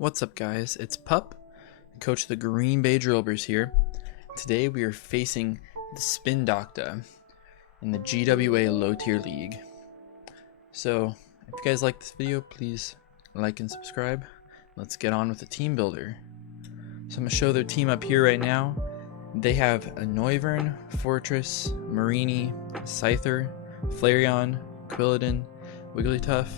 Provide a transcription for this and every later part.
What's up, guys? It's Pup, coach of the Green Bay Drilburs here. Today we are facing the Spin Doctor in the GWA low tier league. So if you guys like this video, please like and subscribe. Let's get on with the team builder. So I'm gonna show their team up here right now. They have a Noivern, Fortress, Marini, Scyther, Flareon, Quilladin, Wigglytuff,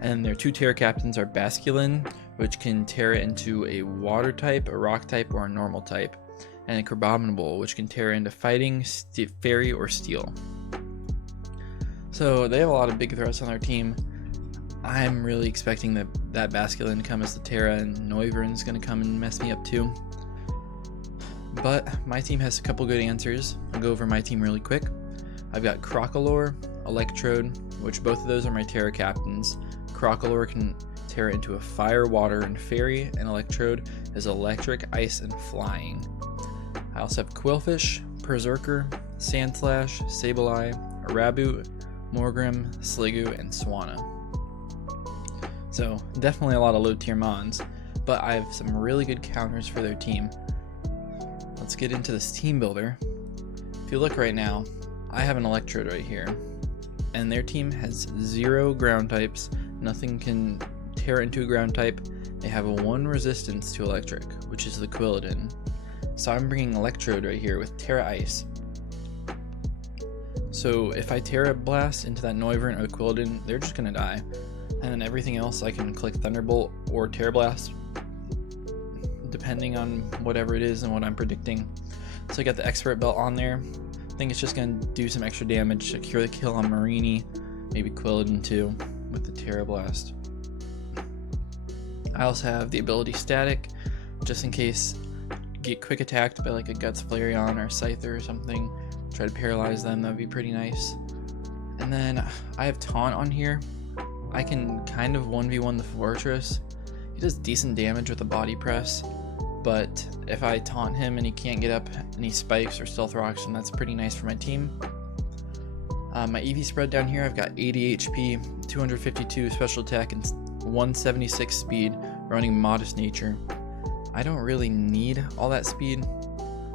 and their two Terra captains are Basculin, which can Terra into a water type, a rock type, or a normal type, and a Crabominable, which can Terra into fighting, fairy, or steel. So they have a lot of big threats on their team. I'm really expecting that Basculin to come as the Terra, and Noivern is going to come and mess me up too. But my team has a couple good answers. I'll go over my team really quick. I've got Crocalor, Electrode, which both of those are my Terra captains. Crocalor can Terra into a fire, water, and fairy, and Electrode is electric, ice, and flying. I also have Quillfish, Berserker, Sandslash, Sableye, Raboot, Morgrim, Sliggoo, and Swanna. So definitely a lot of low tier mons, but I have some really good counters for their team. Let's get into this team builder. If you look right now, I have an Electrode right here, and their team has 0 ground types. Nothing can Terra into a ground type. They have a 1 resistance to electric, which is the Quilladin. So I'm bringing Electrode right here with Terra Ice. So if I Terra Blast into that Noivern or the Quilladin, they're just gonna die. And then everything else I can click Thunderbolt or Terra Blast, depending on whatever it is and what I'm predicting. So I got the Expert Belt on there. I think it's just gonna do some extra damage, secure the kill on Marini, maybe Quilladin too, with the Terra Blast. I also have the ability Static, just in case get quick attacked by like a Guts Flareon or Scyther or something. Try to paralyze them, that'd be pretty nice. And then I have Taunt on here. I can kind of 1v1 the Fortress. He does decent damage with a body press, but if I taunt him and he can't get up and he spikes or stealth rocks, and that's pretty nice for my team. My EV spread down here, I've got 80 HP, 252 special attack, and 176 speed, running Modest Nature. I don't really need all that speed.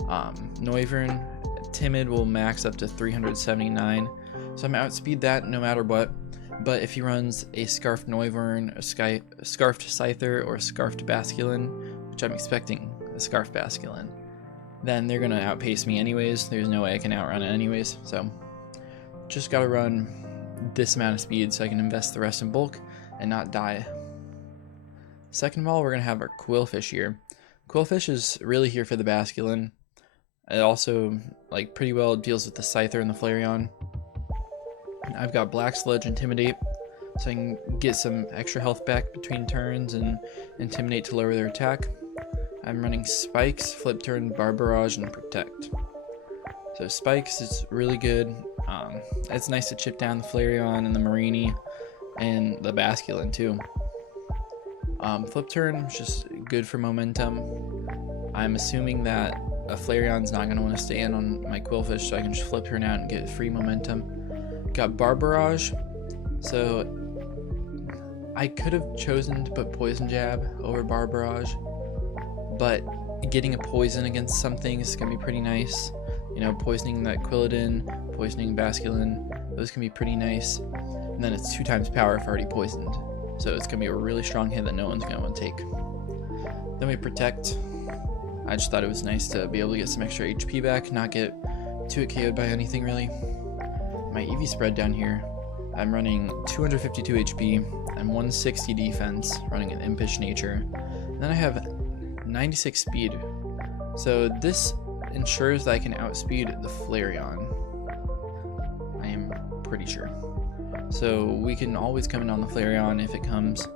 Noivern, Timid will max up to 379, so I'm outspeed that no matter what. But if he runs a Scarfed Noivern, a Scarfed Scyther, or a Scarfed Basculin, which I'm expecting a Scarfed Basculin, then they're gonna outpace me anyways. There's no way I can outrun it anyways, so just gotta run this amount of speed so I can invest the rest in bulk and not die. Second of all, we're gonna have our Quillfish here. Quillfish is really here for the Basculin. It also pretty well deals with the Scyther and the Flareon. I've got Black Sludge, Intimidate, so I can get some extra health back between turns and Intimidate to lower their attack. I'm running Spikes, Flip Turn, Barbarage, and Protect. So Spikes is really good. It's nice to chip down the Flareon and the Marini and the Basculin too. Flip Turn is just good for momentum. I'm assuming that a Flareon's not going to want to stay in on my Quillfish, so I can just Flip Turn out and get free momentum. Got Barbarage, so I could have chosen to put Poison Jab over Barbarage, but getting a poison against something is going to be pretty nice. You know, poisoning that Quilladin, poisoning Basculin, those can be pretty nice. And then it's 2 times power if already poisoned, so it's going to be a really strong hit that no one's going to want to take. Then we Protect. I just thought it was nice to be able to get some extra HP back, not get too KO'd by anything really. My EV spread down here, I'm running 252 HP and 160 defense, running an Impish Nature. And then I have 96 speed, so this ensures that I can outspeed the Flareon. I am pretty sure. So we can always come in on the Flareon if it comes,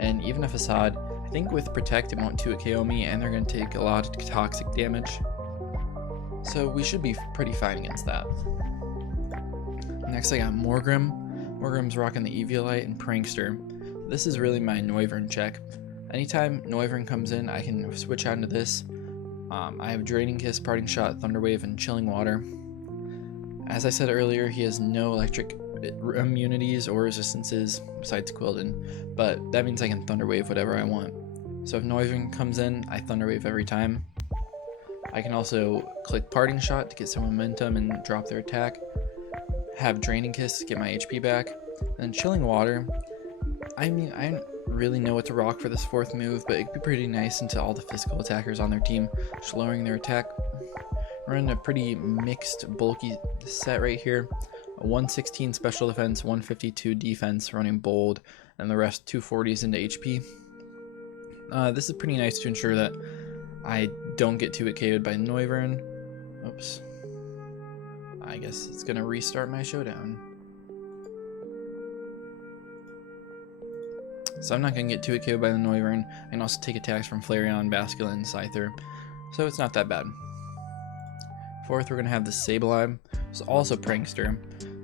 and even a Facade. I think with Protect it won't 2-hit KO me, and they're going to take a lot of toxic damage. So we should be pretty fine against that. Next I got Morgrim. Morgrim's rocking the Eviolite and Prankster. This is really my Noivern check. Anytime Noivern comes in, I can switch out into this. I have Draining Kiss, Parting Shot, Thunder Wave, and Chilling Water. As I said earlier, he has no electric immunities or resistances besides Quilladin, but that means I can Thunder Wave whatever I want. So if Noivern comes in, I Thunderwave every time. I can also click Parting Shot to get some momentum and drop their attack. Have Draining Kiss to get my HP back. And Chilling Water, I mean, I don't really know what to rock for this 4th move, but it'd be pretty nice into all the physical attackers on their team, just lowering their attack. We're in a pretty mixed, bulky set right here. A 116 special defense, 152 defense, running bold, and the rest 240s into HP. This is pretty nice to ensure that I don't get too KO'd by Noivern. Oops. I guess it's gonna restart my showdown. So I'm not gonna get too KO'd by the Noivern. I can also take attacks from Flareon, Basculin, Scyther, so it's not that bad. 4th, we're gonna have the Sableye. It's also Prankster.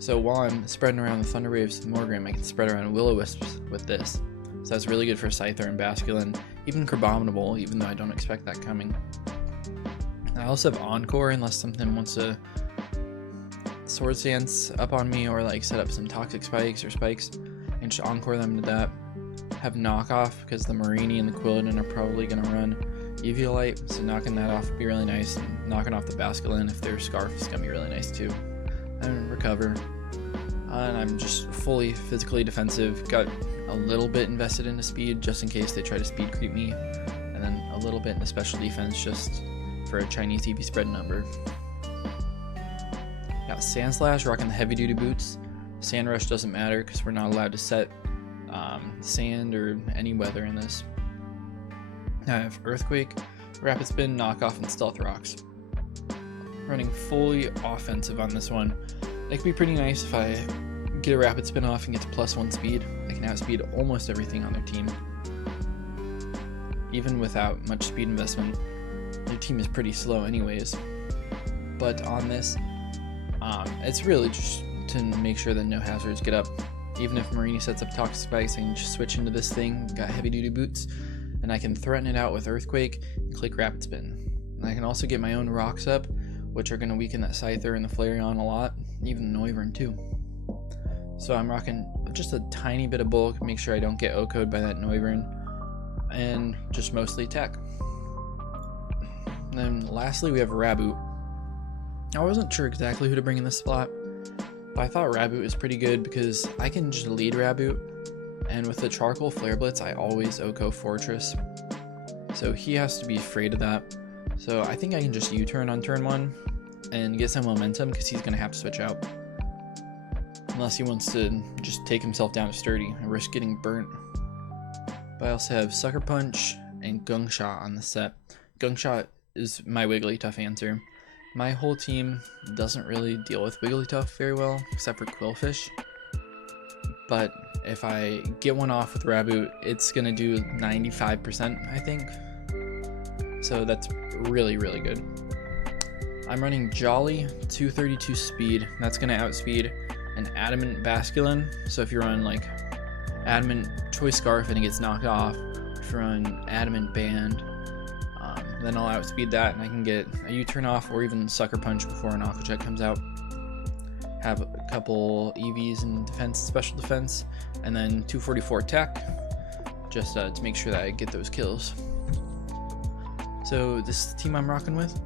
So while I'm spreading around the Thunder Waves and Morgrem, I can spread around Will-O-Wisps with this. So that's really good for Scyther and Basculin, even Crabominable, even though I don't expect that coming. I also have Encore unless something wants to Swords Dance up on me or like set up some Toxic Spikes or Spikes and just Encore them to that. Have Knockoff because the Marini and the Quilladin are probably going to run Eviolite, so knocking that off would be really nice. And knocking off the Basculin if their Scarf is going to be really nice too. And Recover. And I'm just fully physically defensive. Got a little bit invested into speed just in case they try to speed creep me. And then a little bit into special defense just for a Chinese EV spread number. Got Sand Slash, rocking the heavy duty boots. Sand Rush doesn't matter because we're not allowed to set sand or any weather in this. I have Earthquake, Rapid Spin, Knockoff, and Stealth Rocks. Running fully offensive on this one. It could be pretty nice if I get a Rapid Spin off and get to +1 speed. I can outspeed almost everything on their team. Even without much speed investment, their team is pretty slow anyways. But on this, it's really just to make sure that no hazards get up. Even if Marini sets up Toxic Spikes, I can just switch into this thing, got heavy duty boots, and I can threaten it out with Earthquake and click Rapid Spin. And I can also get my own rocks up, which are going to weaken that Scyther and the Flareon a lot, even the Noivern too. So I'm rocking just a tiny bit of bulk, make sure I don't get OHKO'd by that Noivern, and just mostly attack. And then lastly we have Raboot. I wasn't sure exactly who to bring in this spot, but I thought Raboot was pretty good because I can just lead Raboot, and with the Charcoal Flare Blitz I always OHKO Fortress, so he has to be afraid of that. So I think I can just U-turn on turn 1 and get some momentum because he's going to have to switch out. Unless he wants to just take himself down to Sturdy and risk getting burnt. But I also have Sucker Punch and Gunk Shot on the set. Gunk Shot is my Wigglytuff answer. My whole team doesn't really deal with Wigglytuff very well, except for Quillfish. But if I get one off with Raboot, it's going to do 95%, I think. So that's really, really good. I'm running Jolly, 232 speed. That's going to outspeed an Adamant Basculin. So if you run like Adamant Choice Scarf and it gets knocked off, if you run Adamant Band, then I'll outspeed that and I can get a U-turn off or even Sucker Punch before an Aqua Jet comes out. Have a couple EVs in defense, special defense, and then 244 attack, just to make sure that I get those kills. So this is the team I'm rocking with.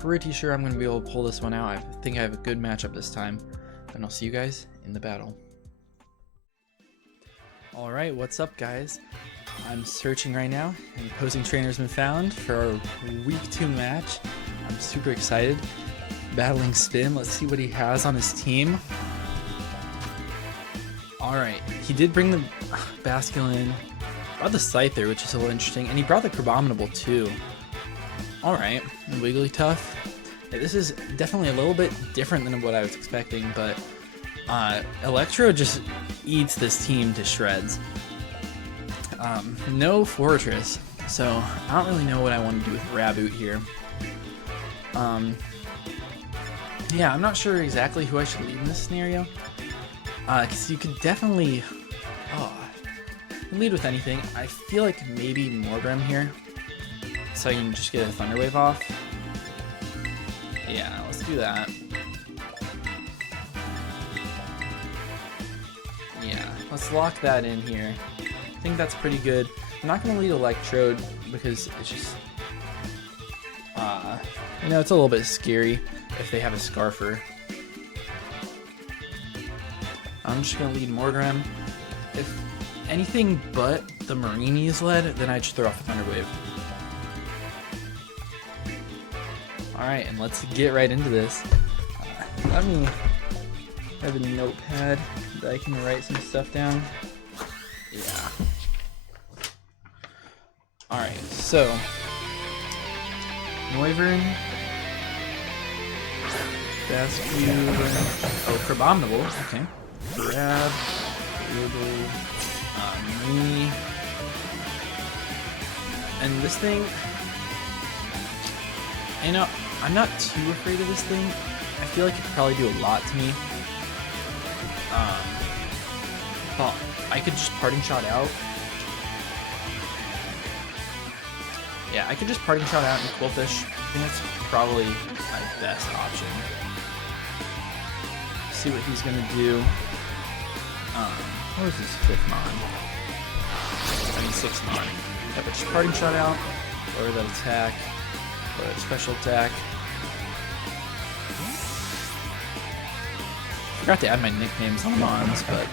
Pretty sure I'm going to be able to pull this one out. I think I have a good matchup this time, and I'll see you guys in the battle. Alright, what's up guys? I'm searching right now, and opposing trainer's been found for our week 2 match. I'm super excited. Battling Spin, let's see what he has on his team. Alright, he did bring the Basculin, brought the Scyther, which is a little interesting, and he brought the Crabominable too. Alright, Wigglytuff. This is definitely a little bit different than what I was expecting, but Electrode just eats this team to shreds. No Fortress, so I don't really know what I want to do with Raboot here. Yeah, I'm not sure exactly who I should lead in this scenario, because you could definitely lead with anything. I feel like maybe Morgrem here, so I can just get a Thunder Wave off. Yeah, let's do that. Yeah, let's lock that in here. I think that's pretty good. I'm not gonna lead Electrode because it's just, you know, it's a little bit scary if they have a Scarfer. I'm just gonna lead Morgram. If anything but the Marini is led, then I just throw off the Thunderwave. Alright, and let's get right into this. Let me have a notepad that I can write some stuff down. Yeah. Alright, so Noivern, Bascule, oh, Crabominable, okay. Grab, Weirdo, Marini, and this thing, you know, I'm not too afraid of this thing. I feel like it could probably do a lot to me. But I could just Parting Shot out. Yeah, I could just Parting Shot out and Quillfish. I think that's probably my best option. See what he's gonna do. What was his 5th Mon? I mean 6th Mon. Yeah, but just Parting Shot out, lower that attack, lower that special attack. Forgot to add my nicknames on Mons, but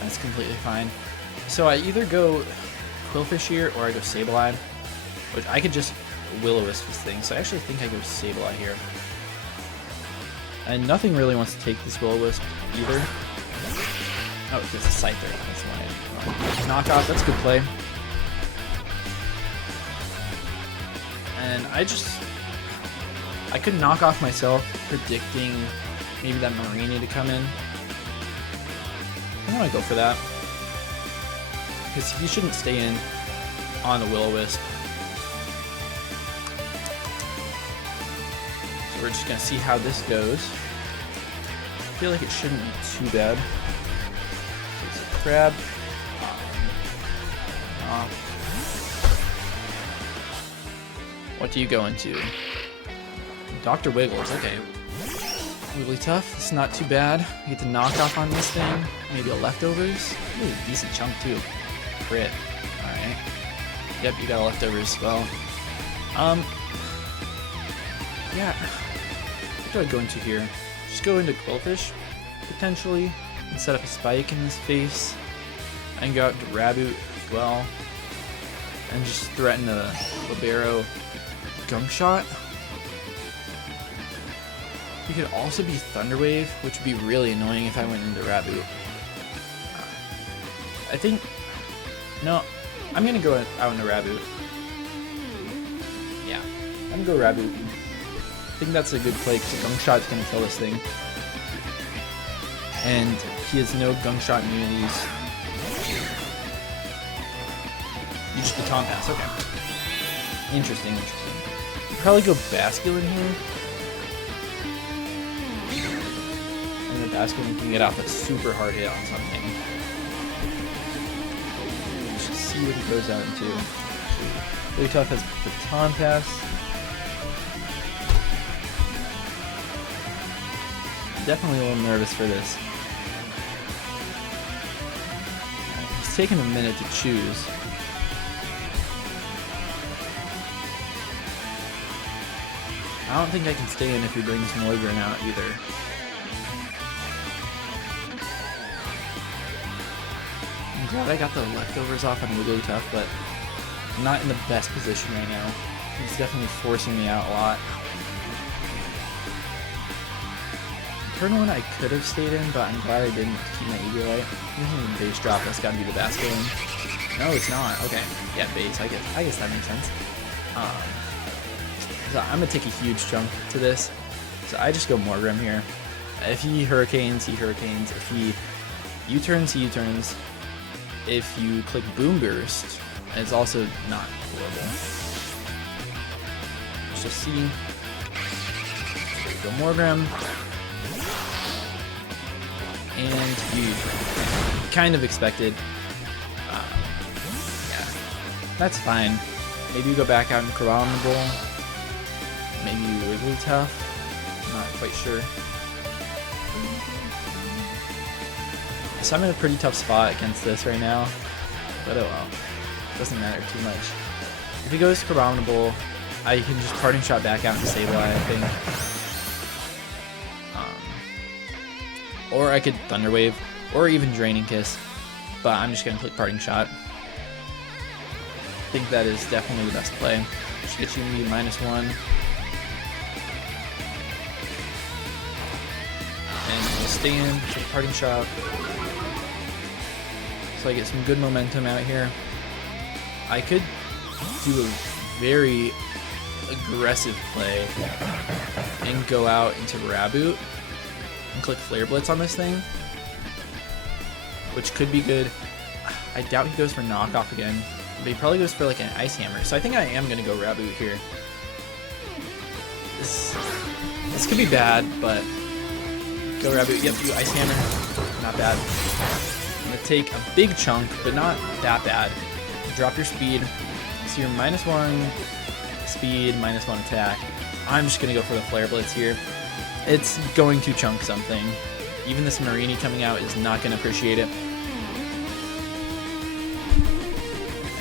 that's completely fine. So I either go Quillfish here or I go Sableye, which I could just Will-O-Wisp this thing. So I actually think I go Sableye here. And nothing really wants to take this Will-O-Wisp either. Oh, it's a Scyther. That's why. Knockoff, that's a good play. And I could knock off myself, predicting maybe that Marini to come in. I want to go for that. Because he shouldn't stay in on the Will-O-Wisp. So we're just going to see how this goes. I feel like it shouldn't be too bad. So it's a Crab. What do you go into? Dr. Wiggles, okay. Wigglytuff, it's not too bad. I get to knock off on this thing. Maybe a Leftovers. Ooh, decent chunk too. Crit. Alright. Yep, you got a Leftovers as well. Yeah. What do I go into here? Just go into Quillfish, potentially, and set up a Spike in his face. I can go out to Raboot as well. And just threaten a Libero Gunk Shot. He could also be Thunderwave, which would be really annoying if I went into Raboot. I think... No, I'm going to go out into Raboot. Yeah, I'm going to go Raboot. I think that's a good play because Gunk Shot's going to kill this thing. And he has no Gunk Shot immunities. You just Baton Pass, okay. Interesting. Probably go Bascule in here. And the Bascule can get off a super hard hit on something. Let's see what he goes out into. Wigglytuff has Baton Pass. Definitely a little nervous for this. He's taking a minute to choose. I don't think I can stay in if he brings Noivern out either. I'm glad I got the Leftovers off on Wigglytuff, but I'm not in the best position right now. He's definitely forcing me out a lot. Turn 1 I could have stayed in, but I'm glad I didn't to keep my Eagerlight. Base drop, that's gotta be the Bascule. No, it's not. Okay. Yeah, base. I guess that makes sense. So I'm gonna take a huge chunk to this. So I just go Morgram here. If he Hurricanes, he Hurricanes. If he U-turns, he U-turns. If you click Boom Burst, it's also not horrible. Let's just see. Go Morgram. And you kind of expected. Yeah, that's fine. Maybe you go back out in Crabominable. Maybe Wigglytuff. I'm not quite sure. So I'm in a pretty tough spot against this right now. But oh well. Doesn't matter too much. If he goes Abominable, I can just Parting Shot back out and Disable, I think. Or I could Thunder Wave, or even Draining Kiss, but I'm just going to click Parting Shot. I think that is definitely the best play. Just get you to -1. And we'll stay in, take Parting Shot. So I get some good momentum out here. I could do a very aggressive play and go out into Raboot and click Flare Blitz on this thing, which could be good. I doubt he goes for Knockoff again, but he probably goes for like an Ice Hammer. So I think I am going to go Raboot here. This could be bad, but go Raboot. Yep, do Ice Hammer. Not bad. I'm going to take a big chunk, but not that bad. Drop your speed. So you're -1 speed, -1 attack. I'm just going to go for the Flare Blitz here. It's going to chunk something. Even this Marini coming out is not going to appreciate it.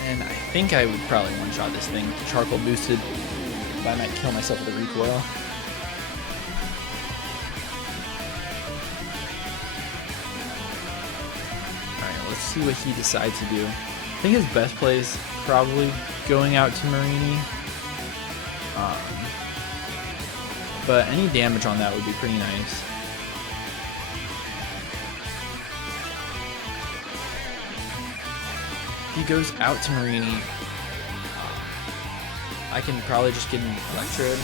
And I think I would probably one-shot this thing. Charcoal boosted, but I might kill myself with a recoil. Alright, let's see what he decides to do. I think his best play is probably going out to Marini. But any damage on that would be pretty nice. If he goes out to Marini, I can probably just get an Electrode.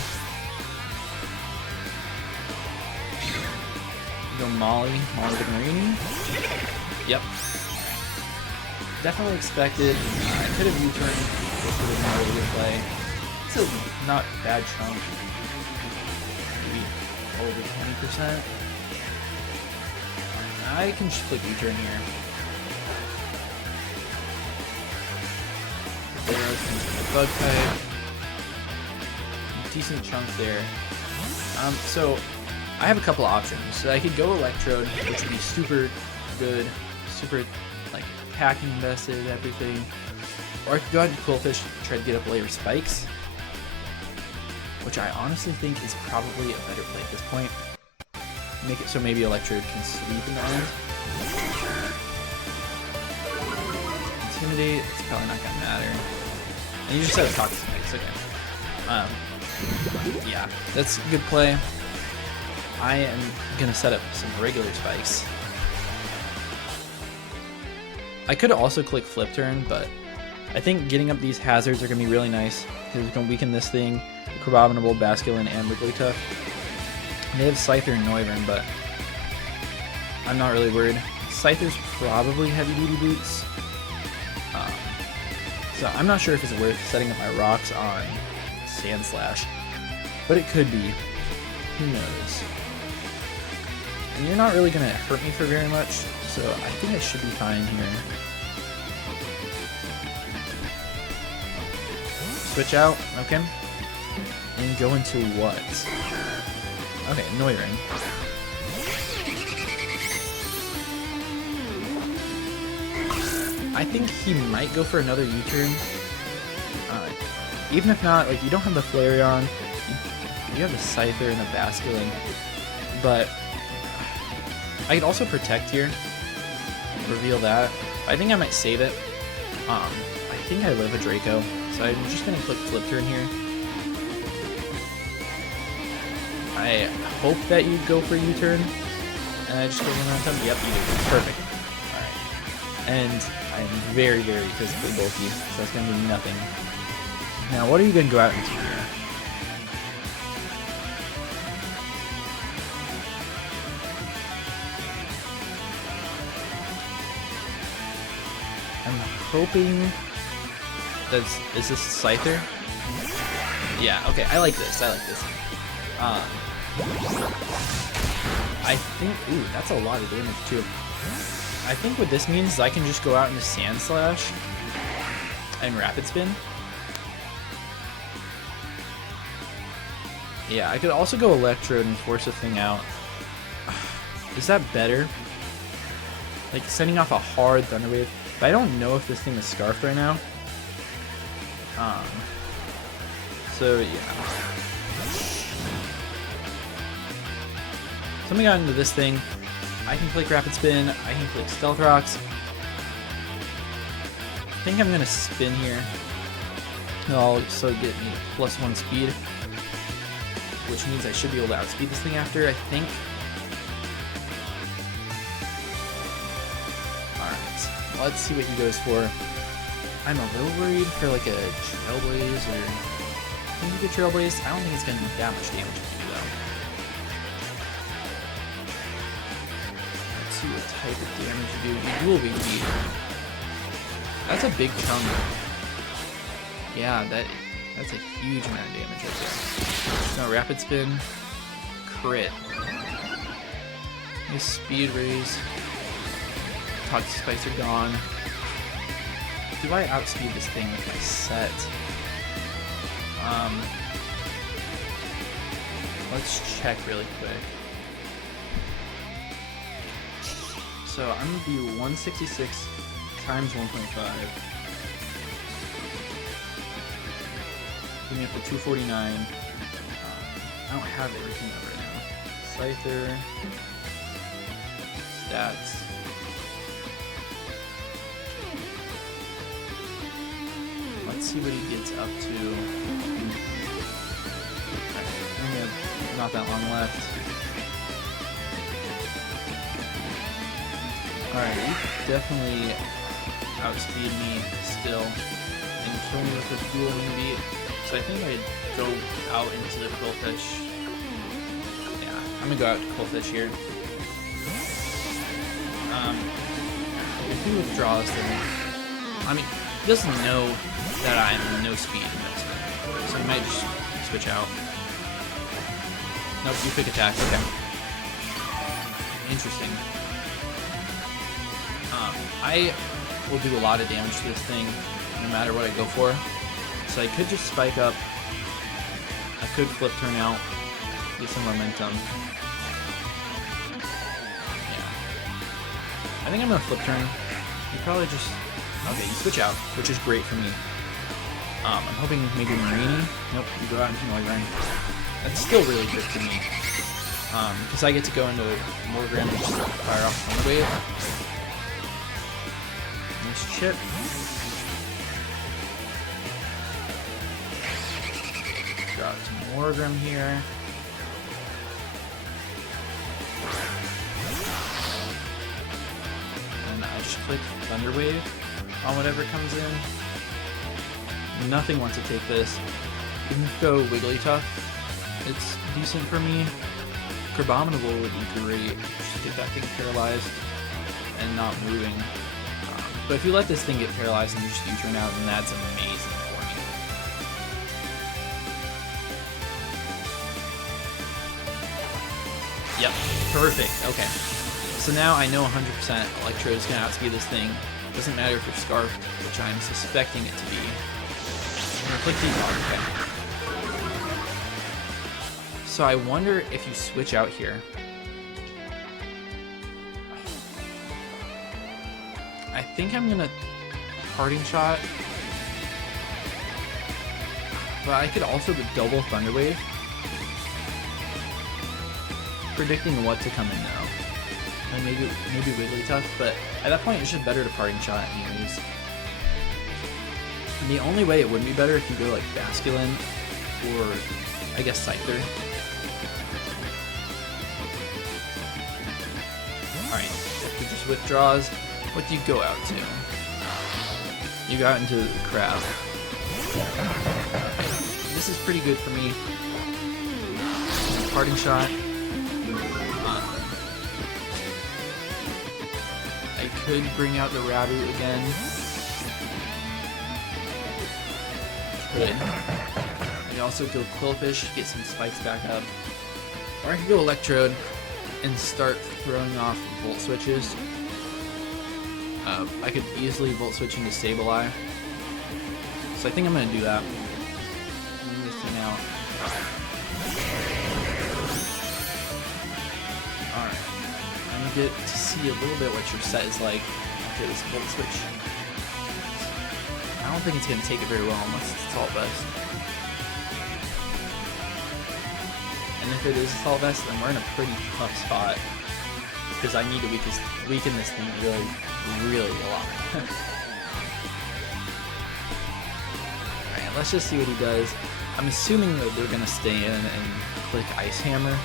Go Molly with Marini. Yep. Definitely expected. I could have U-turned with a more regular play. It's a not bad chunk. Maybe over 20%. I can just click U-turn here. Bug type. Decent chunk there. So I have a couple options. So I could go Electrode, which would be super good, super like packing invested, everything. Or I could go ahead and Quillfish, try to get up layer spikes, which I honestly think is probably a better play at this point. Make it so maybe Electrode can sweep in the end. Intimidate, it's probably not gonna matter. And you just set a Toxic Spikes, okay. Yeah, that's a good play. I am gonna set up some regular spikes. I could also click Flip Turn, but I think getting up these hazards are gonna be really nice. It's gonna weaken this thing, Crabominable, Basculin, and Wigglytuff. They have Scyther and Noivern, but I'm not really worried. Scyther's probably heavy duty boots. So I'm not sure if it's worth setting up my rocks on Sand Slash, but it could be. Who knows? And you're not really going to hurt me for very much, so I think I should be fine here. Switch out, okay. And go into what? Okay, Noivern. I think he might go for another U-turn. Even if not, like, you don't have the Flareon, you have the Scyther and the Basculin, but I could also Protect here, reveal that. I think I might save it. I think I live a Draco, so I'm just gonna click Flip Turn here. I hope that you go for U-turn, and I just go around time. Yep, you do. Perfect. All right, and I'm very, very physically bulky, so that's gonna be nothing. Now, what are you gonna go out into here? I'm hoping that's, is this Scyther? Yeah, okay, I like this, I like this. I think, ooh, that's a lot of damage too. I think what this means is I can just go out into Sand Slash and Rapid Spin. Yeah, I could also go Electrode and force a thing out. Is that better? Like, sending off a hard Thunder Wave. But I don't know if this thing is Scarfed right now. So yeah. So I got into this thing. I can click Rapid Spin, I can click Stealth Rocks. I think I'm gonna spin here. It'll also get me +1 speed, which means I should be able to outspeed this thing after, I think. Alright, let's see what he goes for. I'm a little worried for like a Trailblaze or... Can you get Trailblaze? I don't think it's gonna do that much damage to you though. Let's see what type of damage you do. You will be beat. That's a big chunk. Yeah, that's a huge amount of damage right there. No, Rapid Spin, crit. Nice speed raise. Toxic spikes are gone. Do I outspeed this thing with my set? Let's check really quick. So I'm gonna do 166 times 1.5. Give me up to 249. I don't have everything up right now. Scyther. Stats. Let's see what he gets up to. Okay, not that long left. Alright, you definitely outspeed me still and kill me with a dual wing beat. So I think I'd go out into the Quillfish. Yeah, I'm gonna go out to Quillfish here. If he withdraws, then I mean, he doesn't know that I'm no speed in this one, so he might just switch out. Nope, you quick attack. Okay. Interesting. I will do a lot of damage to this thing, no matter what I go for. So I could just spike up. I could flip turn out, get some momentum. Yeah. I think I'm gonna flip turn. You probably just... Okay, you switch out, which is great for me. I'm hoping maybe Marini. Nope, you go out into Noivern. That's still really good for me. Because I get to go into more ground and just fire off Thunder Wave. Nice chip. Drop some Morgrim here. And I just click Thunder Wave on whatever comes in. Nothing wants to take this. You can go Wigglytuff. It's decent for me. Crabominable would be great. Just get that thing paralyzed and not moving. But if you let this thing get paralyzed and you just U-turn out, then that's amazing for me. Yep, perfect. Okay. So now I know 100% Electrode is going to outspeed this thing. Doesn't matter if it's Scarfed, which I'm suspecting it to be. I'm going to click T-Bar, okay. So I wonder if you switch out here. I think I'm gonna Parting Shot, but I could also do double Thunder Wave, predicting what to come in now. And maybe Wigglytuff, but at that point it's just better to Parting Shot anyways. And the only way it would be better if you go like Basculin or I guess Scyther. Alright, if he just withdraws, what do you go out to? You go out into the Crab. This is pretty good for me. Parting Shot. I could bring out the Rabu again. Could. I could also go Quillfish, get some spikes back up. Or I could go Electrode and start throwing off Volt Switches. I could easily Volt Switch into Sableye. So I think I'm going to do that. Move this thing out. Alright. I'm going to get to see a little bit what your set is like after this Volt Switch. I don't think it's going to take it very well unless it's assault vest. And if it is assault vest, then we're in a pretty tough spot. Because I need to weaken this thing really, really a lot. Alright, let's just see what he does. I'm assuming that they're going to stay in and click Ice Hammer.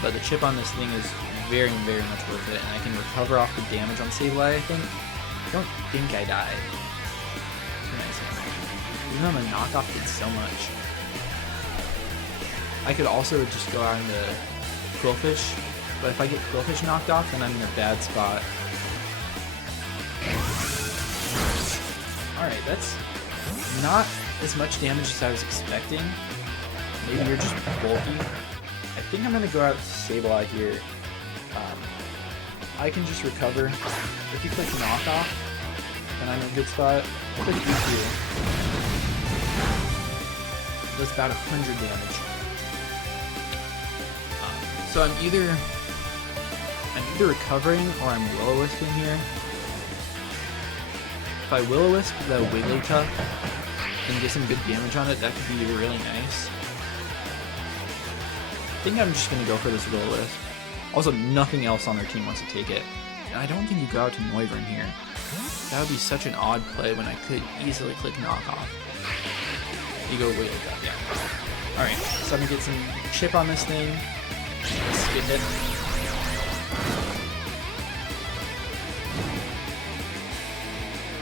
But the chip on this thing is very, very much worth it, and I can recover off the damage on Save Light, I think. I don't think I died. Nice hammer. Even though the knockoff did so much. I could also just go out into Quillfish, but if I get Quillfish knocked off, then I'm in a bad spot. Alright, that's not as much damage as I was expecting. Maybe you're just bulky. I think I'm going to go out Sableye here. I can just recover. If you click knockoff, then I'm in a good spot. Click EQ. Does about 100 damage. So I'm either recovering or I'm Will-O-Wisping here. If I Will-O-Wisp the Wigglytuff and get some good damage on it, that could be really nice. I think I'm just going to go for this Will-O-Wisp. Also, nothing else on their team wants to take it. And I don't think you go out to Noivern here. That would be such an odd play when I could easily click knockoff. You go Wigglytuff, yeah. Alright, so I'm going to get some chip on this thing. Skid it.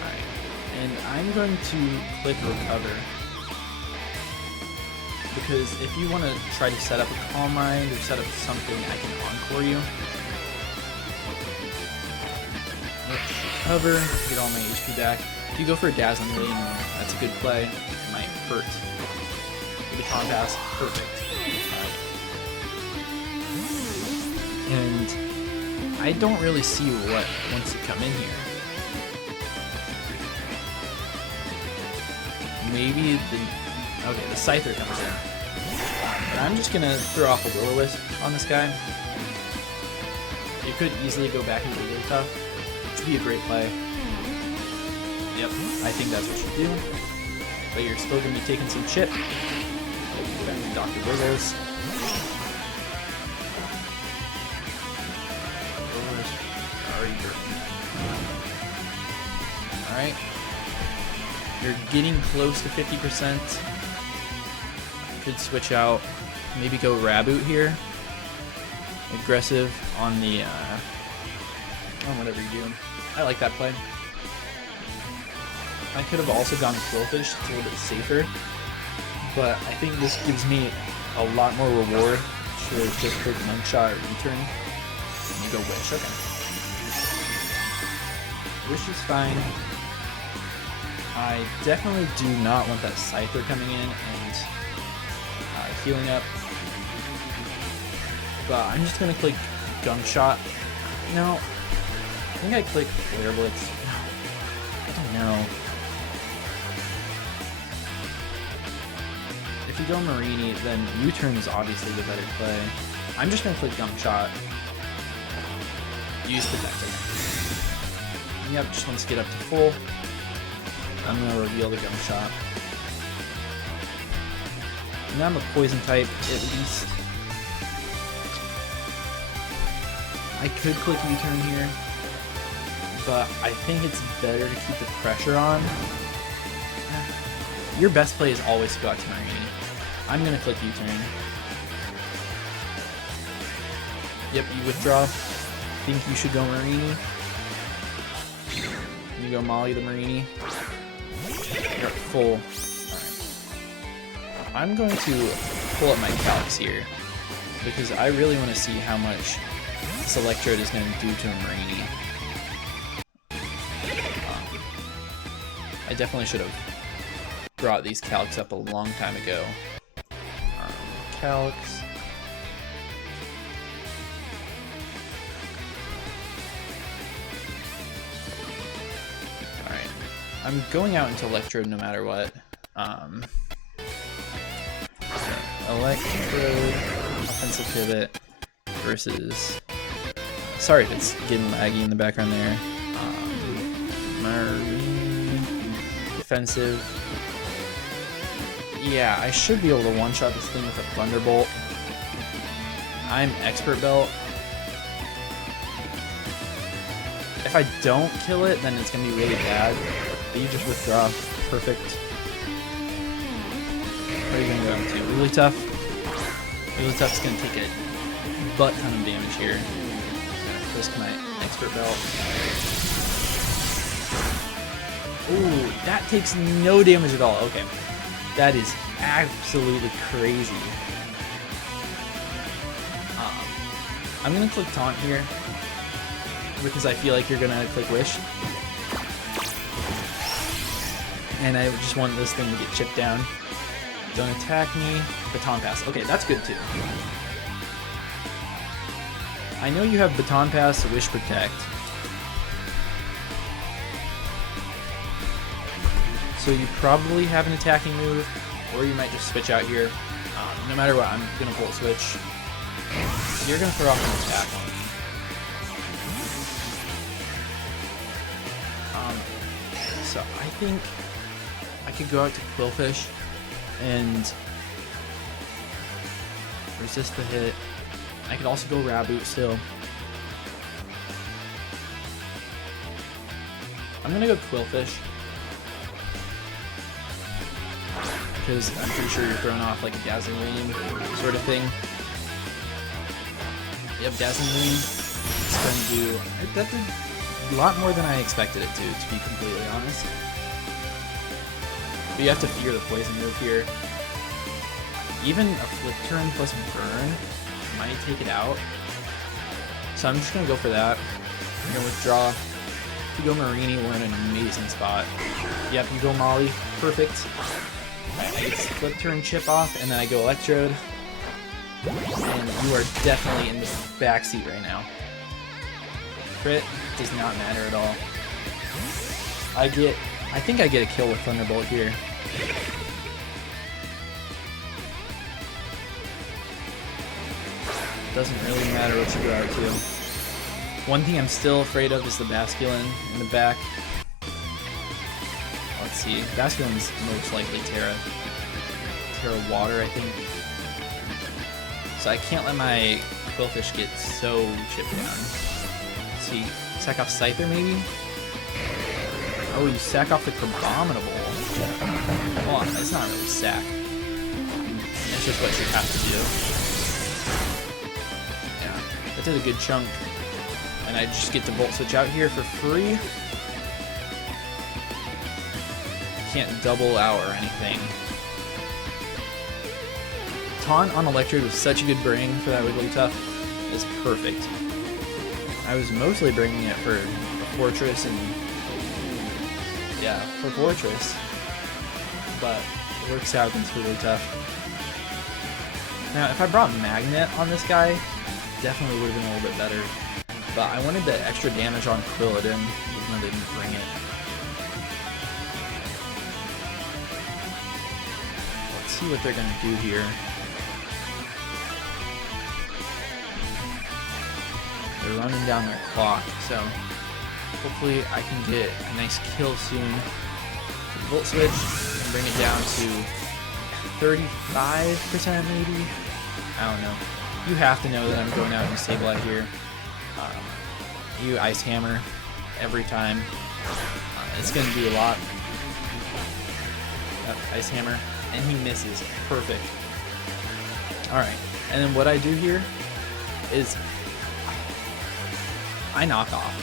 Alright, and I'm going to click recover. Because if you want to try to set up a Calm Mind or set up something, I can Encore you. Recover, get all my HP back. If you go for a Dazzling Lane, that's a good play. It might hurt. Get a Calm Pass, perfect. And I don't really see what wants to come in here. Maybe okay, the Scyther comes in. And I'm just gonna throw off a Will-O-Wisp on this guy. You could easily go back into Wigglytuff, which would be a great play. Yep, I think that's what you do. But you're still gonna be taking some chip. Dr. Blizzards. Alright. You're getting close to 50%. Could switch out. Maybe go Raboot here. Aggressive on the on whatever you're doing. I like that play. I could have also gone Quillfish, it's a little bit safer. But I think this gives me a lot more reward. Should have just click Monkshot or U-turn. And you go Wish, okay. Wish is fine. I definitely do not want that Scyther coming in and healing up. But I'm just going to click Gunk Shot. No. I think I click Flare Blitz. No. I don't know. If you go Mareanie, then U-turn is obviously the better play. I'm just going to click Gunk Shot. Use Protective. Yep, just wants to get up to full. I'm going to reveal the Gunk Shot. Now I'm a Poison type, at least. I could click U-turn here, but I think it's better to keep the pressure on. Your best play is always to go out to Mareanie. I'm going to click U-turn. Yep, you withdraw. Think you should go Mareanie. You go Molly the Mareanie. You're at full. Alright. I'm going to pull up my calcs here because I really want to see how much this Electrode is going to do to a Mareanie. I definitely should have brought these calcs up a long time ago. Calcs. Alright. I'm going out into Electrode no matter what. Electrode, offensive pivot versus... Sorry if it's getting laggy in the background there. Marine. Defensive. Yeah, I should be able to one-shot this thing with a Thunderbolt. I'm Expert Belt. If I don't kill it, then it's going to be really bad. But you just withdraw. Perfect. What are you going to go into? Wigglytuff? Wigglytuff's going to take a butt ton of damage here. Risk my Expert Belt. Ooh, that takes no damage at all. Okay. That is absolutely crazy. I'm going to click Taunt here because I feel like you're going to click Wish. And I just want this thing to get chipped down. Don't attack me. Baton Pass. Okay, that's good too. I know you have Baton Pass, Wish Protect. So you probably have an attacking move, or you might just switch out here. No matter what, I'm going to Volt Switch. You're going to throw off an attack on me. So I think I could go out to Quillfish and resist the hit. I could also go Raboot still. I'm going to go Quillfish. Because I'm pretty sure you're throwing off like a Dazzling Gleam sort of thing. Yep, Dazzling Gleam. It's going to do... That did a lot more than I expected it to be completely honest. But you have to fear the poison move here. Even a Flip Turn plus Burn might take it out. So I'm just going to go for that. I'm going to withdraw. If you go Marini, we're in an amazing spot. Yep, you go Molly. Perfect. I get Flip Turn chip off, and then I go Electrode. And you are definitely in the backseat right now. Crit does not matter at all. I think I get a kill with Thunderbolt here. Doesn't really matter what you go out to. One thing I'm still afraid of is the Basculin in the back. Let's see. Basculin's most likely Terra Water, I think. So I can't let my Quillfish get so chipped down. Let's see. Sack off Scyther, maybe? Oh, you sack off the Crabominable. Well, it's not really sack. It's just what you have to do. Yeah, that did a good chunk. And I just get to Volt Switch out here for free. Can't double out or anything. Taunt on Electrode was such a good bring for that Wigglytuff. It's perfect. I was mostly bringing it for Fortress and... yeah, for Fortress. But it works out against Wigglytuff. Now, if I brought Magnet on this guy, definitely would have been a little bit better. But I wanted the extra damage on Quilladin, even though they didn't bring it. Let's see what they're going to do here. They're running down their clock, so hopefully I can get a nice kill soon. Volt Switch and bring it down to 35% maybe? I don't know. You have to know that I'm going out and Sableye here. You Ice Hammer every time. It's going to do a lot. Ice Hammer, and he misses. Perfect. Alright, and then what I do here is I knock off.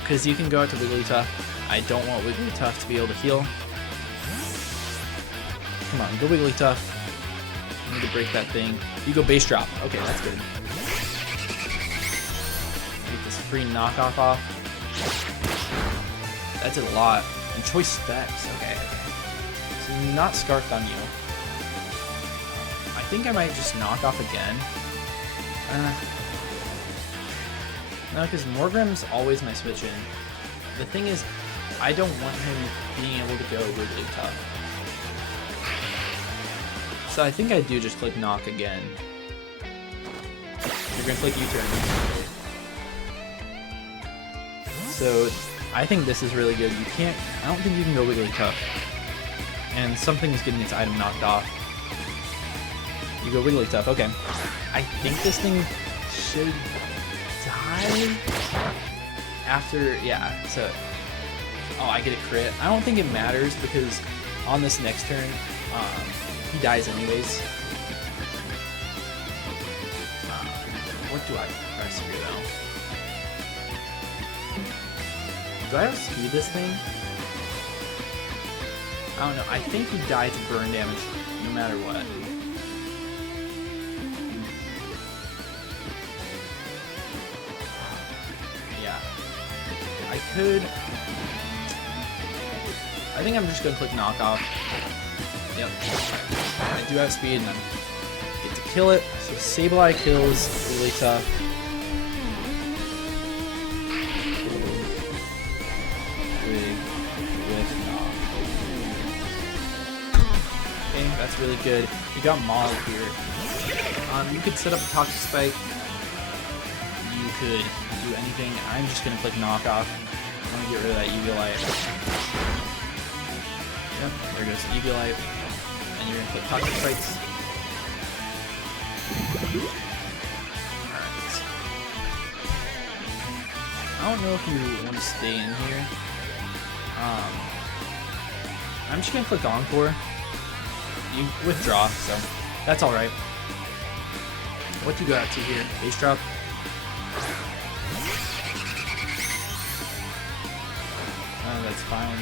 Because you can go out to Wigglytuff. I don't want Wigglytuff to be able to heal. Come on, go Wigglytuff. I need to break that thing. You go Base Drop. Okay, that's good. Get this free knockoff off. That did a lot. And Choice Specs. Okay. So not Scarfed on you. I think I might just knock off again. No, because Morgrim's always my switch in. The thing is, I don't want him being able to go Wigglytuff. So I think I do just click knock again. You're gonna click U-turn. So I think this is really good. I don't think you can go Wigglytuff. And something's getting its item knocked off. You go Wigglytuff, okay. I think this thing should die after, yeah, so, oh, I get a crit. I don't think it matters because on this next turn, he dies anyways. What do I press here though? Do I have speed this thing? I don't know. I think he died to burn damage no matter what. Yeah. I think I'm just gonna click knockoff. Yep. I do have speed and I get to kill it. So Sableye kills Wigglytuff. That's really good. You got Maul here. You could set up a Toxic Spike. You could do anything. I'm just gonna click knockoff. I'm gonna get rid of that Eviolite. Yep, there goes the Eviolite. And you're gonna click Toxic Spikes. Alright. I don't know if you want to stay in here. I'm just gonna click Encore. You withdraw, so that's alright. What do you got to here? Base drop? That's fine.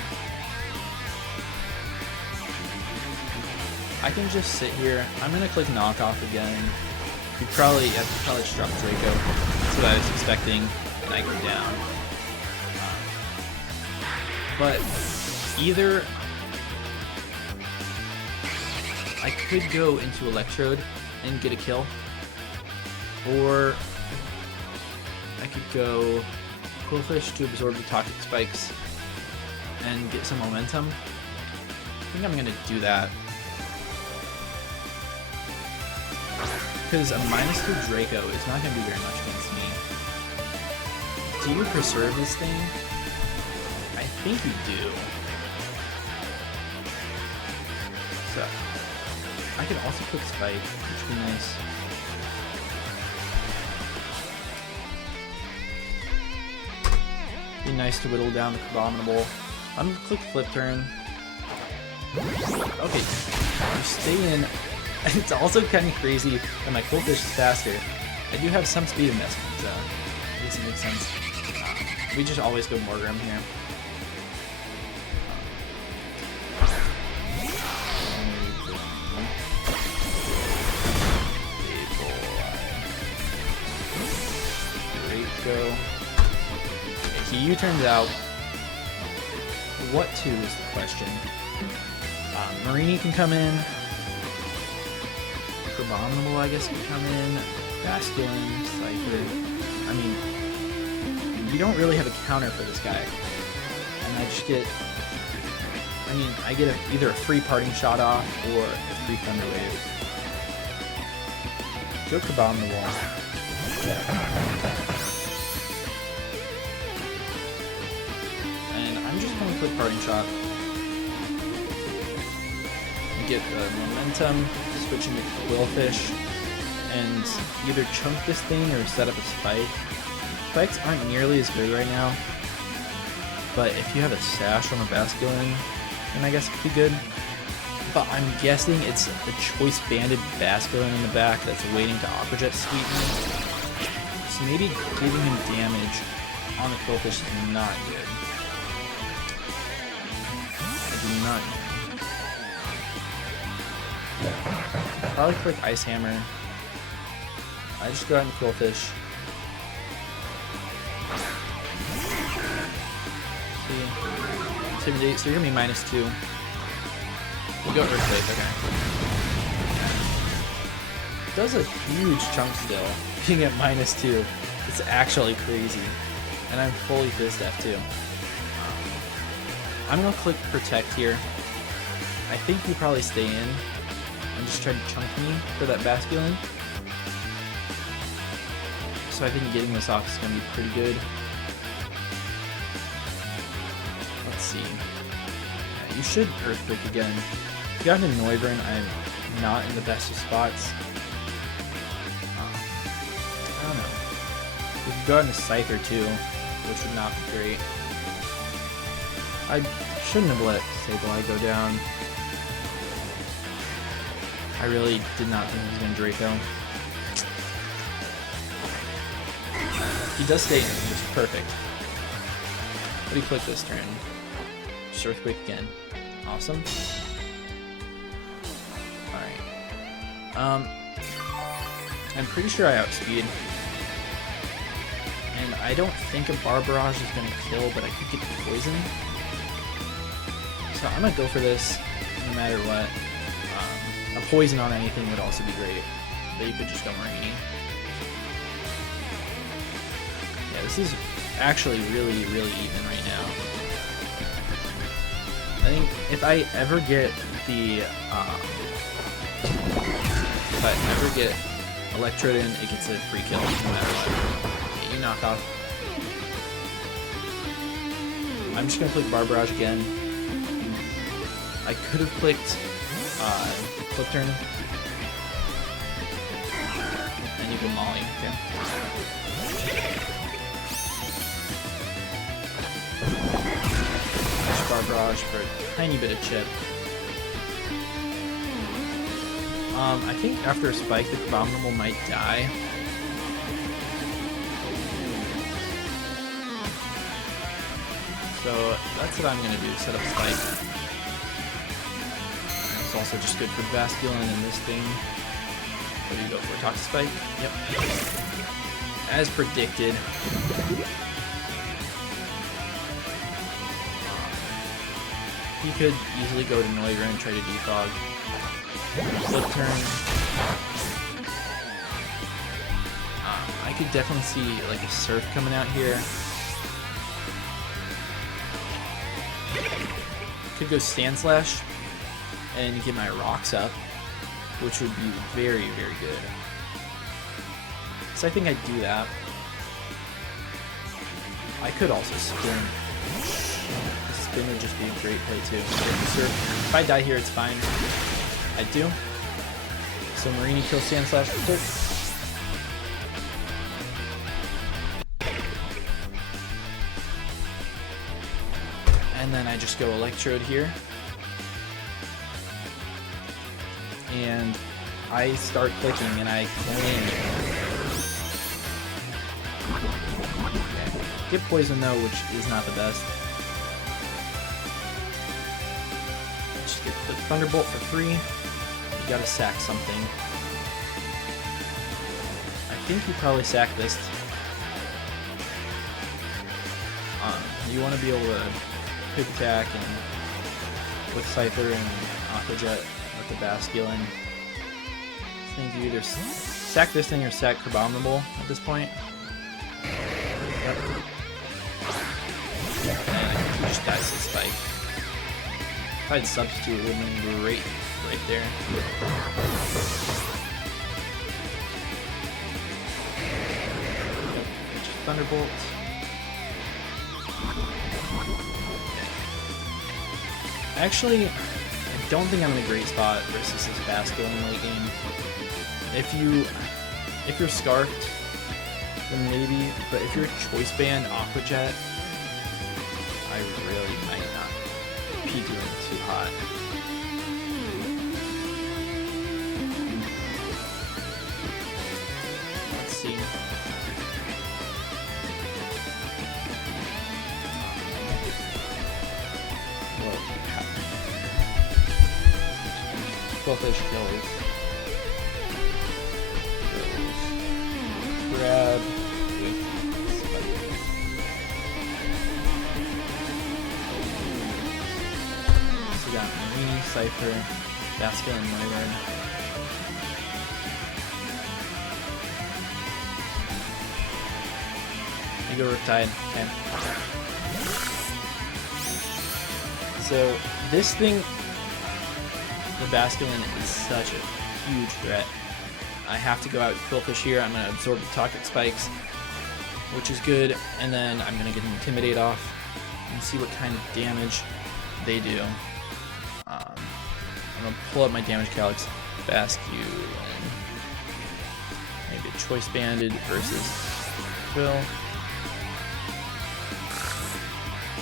I can just sit here. I'm gonna click knockoff again. You probably struck Draco. That's what I was expecting, and I go down. But either I could go into Electrode and get a kill, or I could go Quillfish to absorb the Toxic Spikes and get some momentum. I think I'm gonna do that. Because a -2 Draco is not gonna do very much against me. Do you preserve this thing? I think you do. So I could also click Spike, which would be nice. Be nice to whittle down the Abominable. I'm gonna click Flip Turn. Okay, you stay in. It's also kind of crazy that my Quillfish is faster. I do have some speed investment, so I guess it makes sense. We just always go Morgrim here. He U-turns out. What to is the question. Marini can come in. Abominable, I guess, can come in. Basculin, Cypher. I mean, you don't really have a counter for this guy. And I just get... I mean, I get either a free parting shot off or a free Thunder Wave. Go Abominable. I'm just going to click Parting Shot. Get the momentum, switch into Quillfish, and either chunk this thing or set up a Spike. Spikes aren't nearly as good right now, but if you have a Sash on a Basculin, then I guess it could be good. But I'm guessing it's a Choice Banded Basculin in the back that's waiting to Aqua Jet Sweeten. So maybe giving him damage on the Quillfish is not good. Not. Probably click Ice Hammer. I just go out and Quillfish. See, Intimidate. So you're gonna be -2. You go Earthquake. Okay. Does a huge chunk still. Being at -2, it's actually crazy, and I'm fully Fizz Def too. I'm gonna click Protect here. I think you probably stay in and just try to chunk me for that Basculin. So I think getting this off is gonna be pretty good. you should Earthquake again. If you got into Noivern, I'm not in the best of spots. I don't know. You could go out into Scyther too, which would not be great. I shouldn't have let Sableye go down. I really did not think he was going to Draco. He does stay in, which is perfect. What do you click this turn? Just Earthquake again. Awesome. Alright. I'm pretty sure I outspeed. And I don't think a Barbarage is going to kill, but I could get poison. So I'm going to go for this no matter what. A poison on anything would also be great. But you could just go Marini. Yeah, this is actually really, really even right now. I think if I ever get the Electrode in, it gets a free kill no matter what. Okay, you knock off. I'm just gonna click Barbarage again. I could have clicked Flip Turn. And you go Molly, okay. Barbarage for a tiny bit of chip. I think after a spike, the Abominable might die. So that's what I'm gonna do, set up spike. It's also just good for Basculin and this thing. What do you go for? Toxic Spike? Yep. As predicted. He could easily go to Noivern and try to defog. Flip turn. I could definitely see like a Surf coming out here. Could go Stand Slash and get my rocks up, which would be very, very good. So I think I'd do that. I could also spin. Spin would just be a great play too. If I die here, it's fine. I do. So Marini kills Stand Slash real quick. And then I just go Electrode here. And I start clicking and I clean. Okay. Get poison though, which is not the best. Just get click Thunderbolt for free. You gotta sack something. I think you probably sack this. You want to be able to quick attack and with Scyther and Aqua Jet with the Basculin. I think you either sack this thing or sack Crabominable at this point. Yep. And you just dice the Spike. If I'd substitute, it would have been great right there. Just Thunderbolt. Actually, I don't think I'm in a great spot versus this Basculin in the late game. If you're Scarfed, then maybe, but if you're Choice Band Aqua Jet, I really might not be doing too hot. Let's see. Quillfish kills. Grab with Spike. So we got Marini, Cypher, Basculin, and Noivern. You go Riptide. Okay. So this thing, the Basculin is such a huge threat. I have to go out with Quillfish here. I'm going to absorb the Toxic Spikes, which is good, and then I'm going to get an Intimidate off and see what kind of damage they do. I'm gonna pull up my damage calcs. Basculin. Maybe a choice banded versus Quill.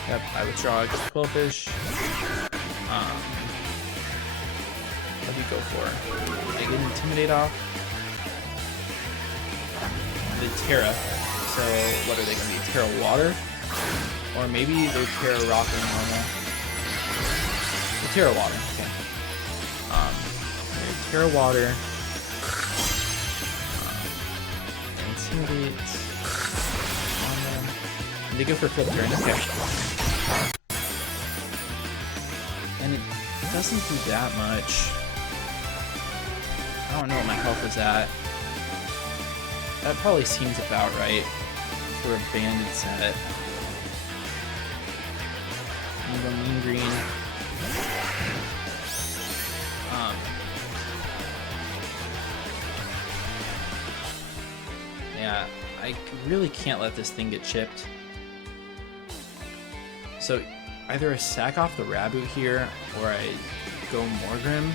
Yep, I withdraw a Quillfish. What do you go for? I get Intimidate off. The Terra. So what are they gonna be? Terra Water? Or maybe they Terra Rock and normal. The Terra Water, okay. Terra Water. Intimidate. And they go for flip turn, okay. And it doesn't do that much. I don't know what my health is at. That probably seems about right for a banded set. I'm gonna go mean green. Yeah, I really can't let this thing get chipped. So either I sack off the Raboot here, or I go Morgrim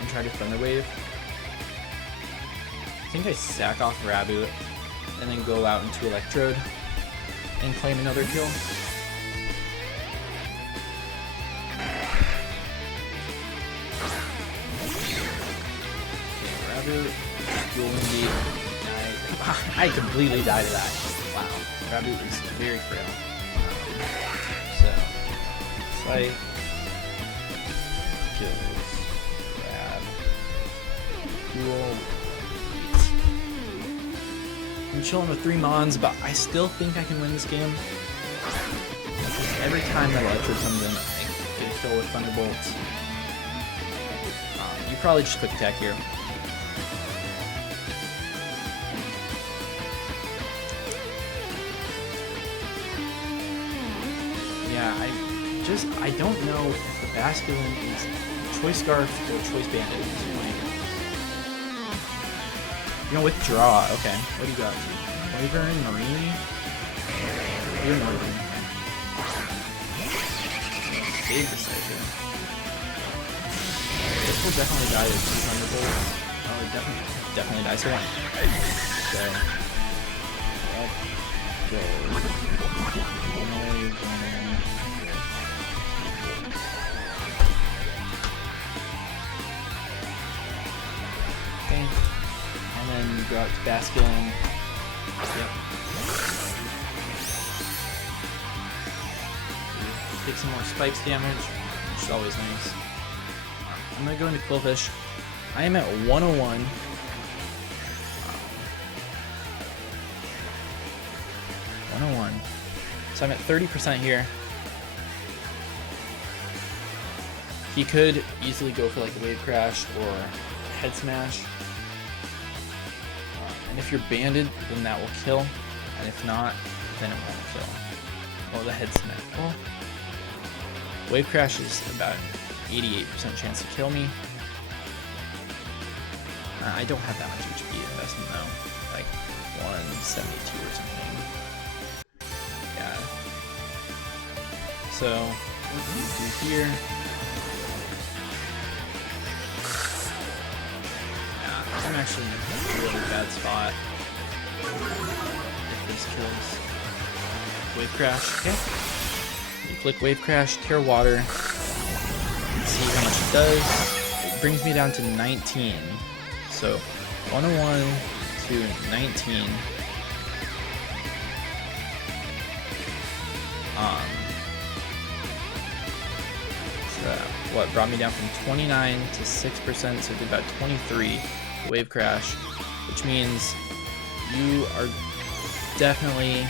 and try to Thunder Wave. I think I sack off Raboot and then go out into Electrode and claim another kill. Okay, Raboot, Dual Indeed. I completely died to that. Wow, Raboot is very frail. So, fight, kills, grab, dual. I'm chilling with 3 Mons, but I still think I can win this game. Every time that Electrode comes in, I get a kill with Thunderbolt. You probably just quick attack here. Yeah, I don't know if the Basculin is Choice Scarf or Choice Bandit at this point. You're gonna withdraw, okay. What do you got? Wyvern, Marini? You're Northern. Save the Cypher. This will definitely die to 2 Thunderbolts. Oh, it definitely dies to 1. Okay. Okay. And then you go out to Basculin. Yep. Take some more spikes damage, which is always nice. I'm gonna go into Quillfish. I am at 101. 101. So I'm at 30% here. He could easily go for like a Wave Crash or Head Smash. And if you're banded, then that will kill. And if not, then it won't kill. Or the Head Smash. Well, Wave Crash is about 88% chance to kill me. I don't have that much HP investment though. Like 172 or something. Yeah. So, what do you do here? I'm actually in a really bad spot. If this kills. Wave Crash, okay. You click Wave Crash, Tear Water. See how much it does. It brings me down to 19. So 101 to 19. So what brought me down from 29 to 6%, so it did about 23 Wave Crash, which means you are definitely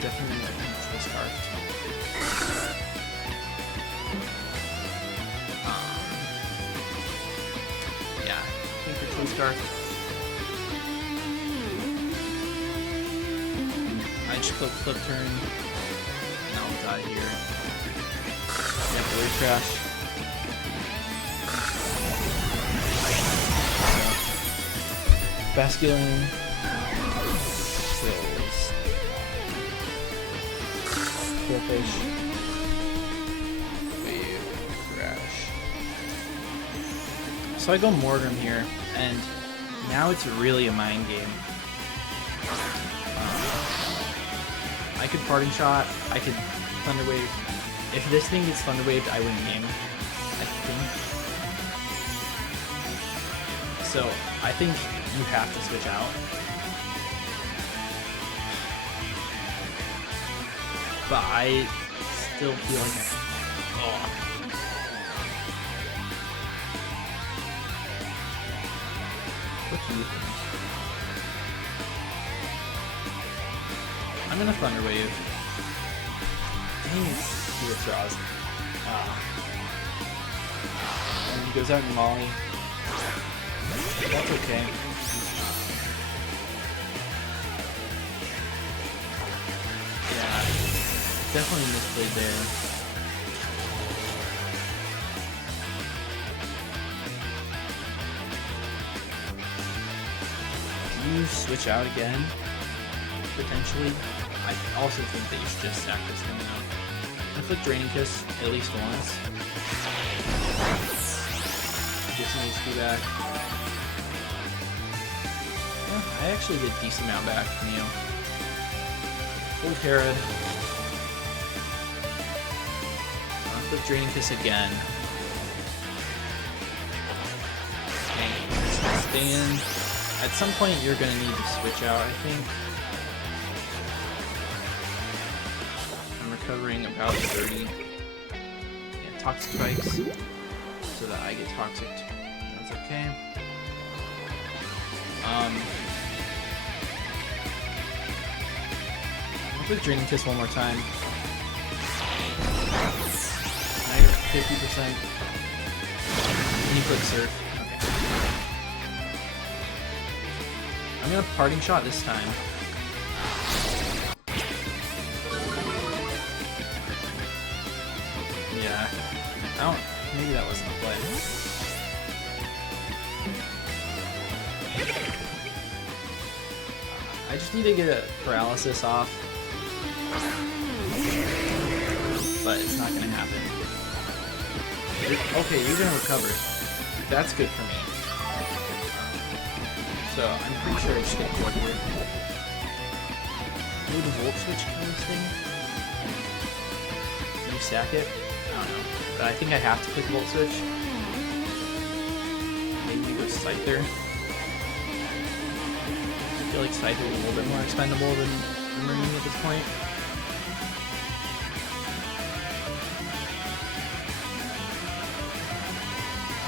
Choice Scarf. Yeah, I think for Choice Scarf, I just click Flip Turn, and I'll die here. Yep, Wave Crash. Basculin kills Quillfish. So I go Morgan here, and now it's really a mind game. I could Parting Shot, I could Thunder Wave. If this thing gets Thunder Waved, I win the game, I think. So I think you have to switch out. But I still feel like what do you think? I'm gonna Thunder Wave. Dang it, he withdraws. And he goes out in Molly. That's okay. Yeah, definitely misplayed there. Do you switch out again? Potentially? I also think that you should just stack this thing out. Inflict Draining Kiss at least once. Get some HP back. Yeah, I actually get a decent amount back from you. Full Herod. Inflict Draining Kiss again. Stand. At some point you're gonna need to switch out, I think. Covering about 30. Yeah, Toxic Spikes, so that I get Toxic. That's okay. I'll put Draining Kiss one more time. Now you're 50%. And you click Surf. Okay. I'm gonna Parting Shot this time. Yeah, maybe that wasn't a play. I just need to get a paralysis off, but it's not gonna happen. Okay, you're gonna recover. That's good for me. So I'm pretty sure I just get bored here. Maybe the Volt Switch kind of thing? Can you stack it? I don't know, but I think I have to click Volt Switch. Maybe go Scyther. I feel like Scyther is a little bit more expendable than Marine at this point.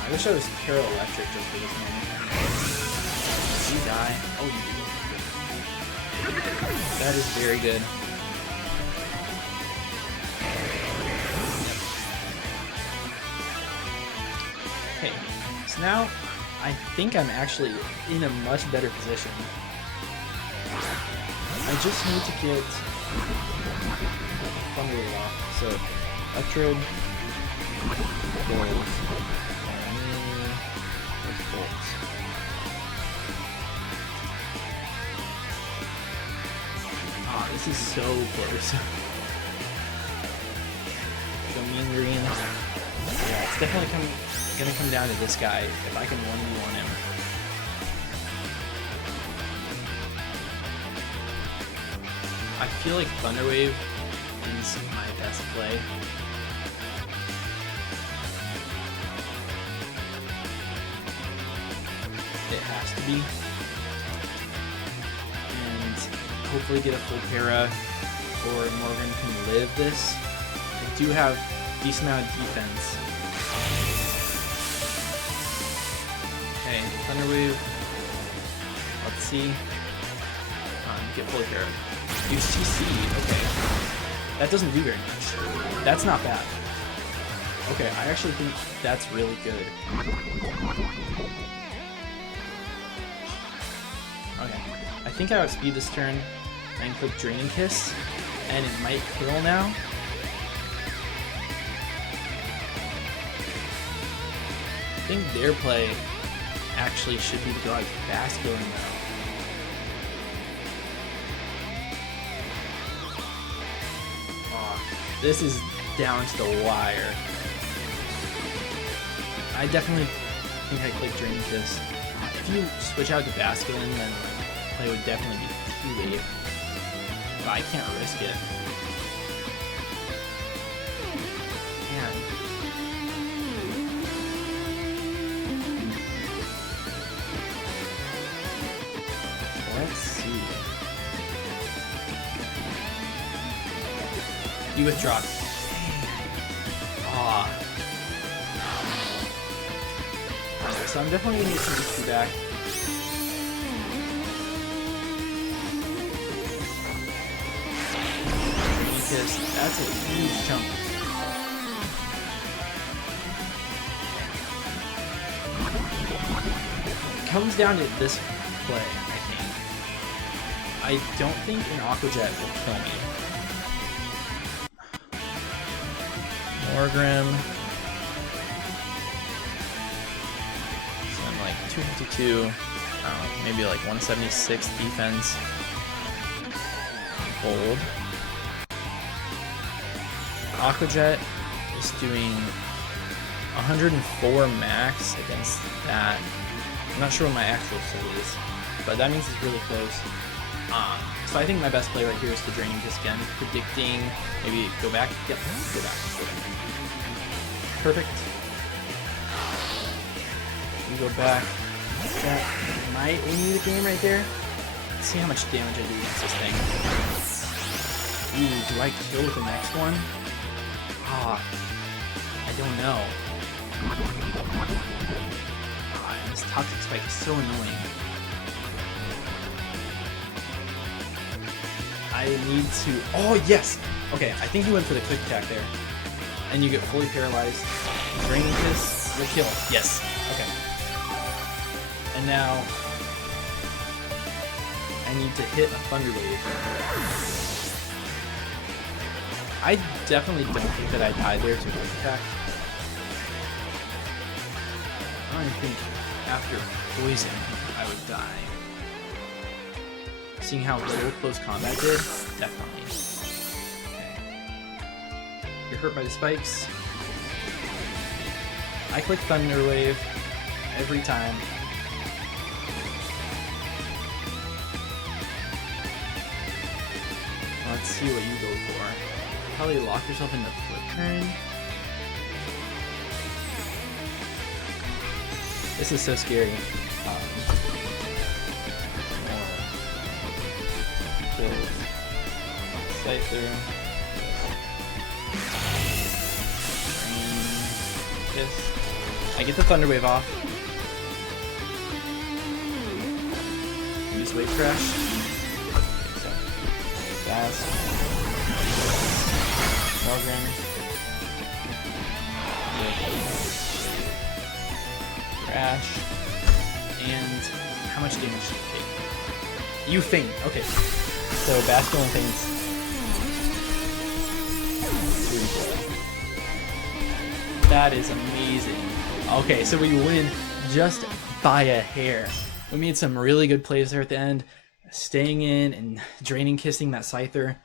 I wish I was Terra Electric just for this moment. You die. Oh, you do. That is very good. Okay, so now I think I'm actually in a much better position. I just need to get Thunder Wave off. So, Electrode, Bolt, Bolt. Ah, this is so close. Go Mean Green. Yeah, it's definitely gonna come down to this guy if I can 1v1 him. I feel like Thunder Wave is my best play. It has to be. And hopefully get a full para, or Morgan can live this. I do have a decent amount of defense. Okay, Thunder Wave. Let's see. Get full para. Use CC, okay. That doesn't do very much. That's not bad. Okay, I actually think that's really good. Okay, I think I outspeed this turn and click Draining Kiss, and it might kill now. I think their play actually should be to go out fast killing now. This is down to the wire. I definitely think I click Draining Kiss. If you switch out to Basculin, then play would definitely be too late. But I can't risk it. Man. Let's see. You withdraw. Ah. So I'm definitely gonna get some HP back. Because that's a huge chunk. It comes down to this play, I think. I don't think an Aqua Jet will kill me. Morgrim. So I'm like 252. I don't know, maybe like 176 defense. Bold. Aqua Jet is doing 104 max against that. I'm not sure what my actual set is, but that means it's really close. So I think my best play right here is to Draining Kiss again, predicting maybe go back. Yep, go back. Perfect. We go back. That might win you the game right there. Let's see how much damage I do against this thing. Ooh, do I kill with the next one? Ah, I don't know. This Toxic Spike is so annoying. I need to... Oh, yes! Okay, I think he went for the quick attack there. And you get fully paralyzed. Draining Kiss will kill. Yes. Okay. And now... I need to hit a Thunder Wave. I definitely don't think that I died there to a quick attack. I don't think after poison I would die. Seeing how little close combat did, definitely. Okay. You're hurt by the spikes. I click Thunder Wave every time. Let's see what you go for. Probably lock yourself into Flip Turn. This is so scary. Scyther. Kiss. I get the Thunder Wave off. Use Wave Crash. Fast. Morgrim. Crash. And how much damage do you take? You faint. Okay. So Basculin faints. That is amazing. Okay, so we win just by a hair. We made some really good plays there at the end. Staying in and Draining Kissing that Scyther.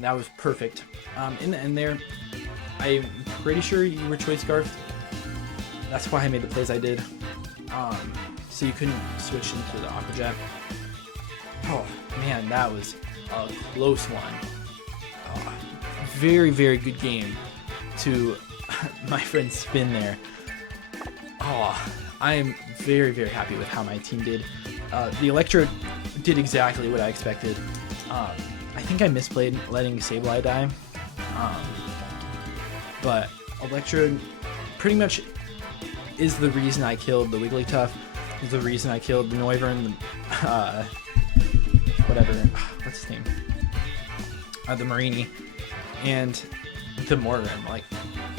That was perfect. In the end there, I'm pretty sure you were Choice Scarfed. That's why I made the plays I did. So you couldn't switch into the Aqua Jet. Oh man, that was a close one. Very, very good game to my friend Spin there. I am very, very happy with how my team did. The Electrode did exactly what I expected. I think I misplayed letting Sableye die. But Electrode pretty much is the reason I killed the Wigglytuff, is the reason I killed the Noivern, whatever, what's his name? The Marini, and the Morgrim. Like,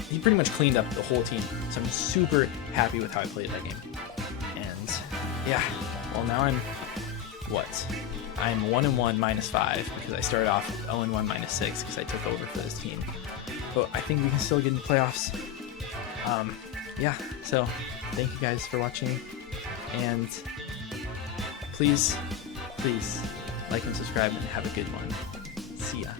he pretty much cleaned up the whole team. So I'm super happy with how I played that game. And yeah, well now I'm, I'm 1-1 -5 because I started off 0-1 -6 because I took over for this team. But I think we can still get in the playoffs. Yeah, so thank you guys for watching, and please like and subscribe and have a good one. See ya.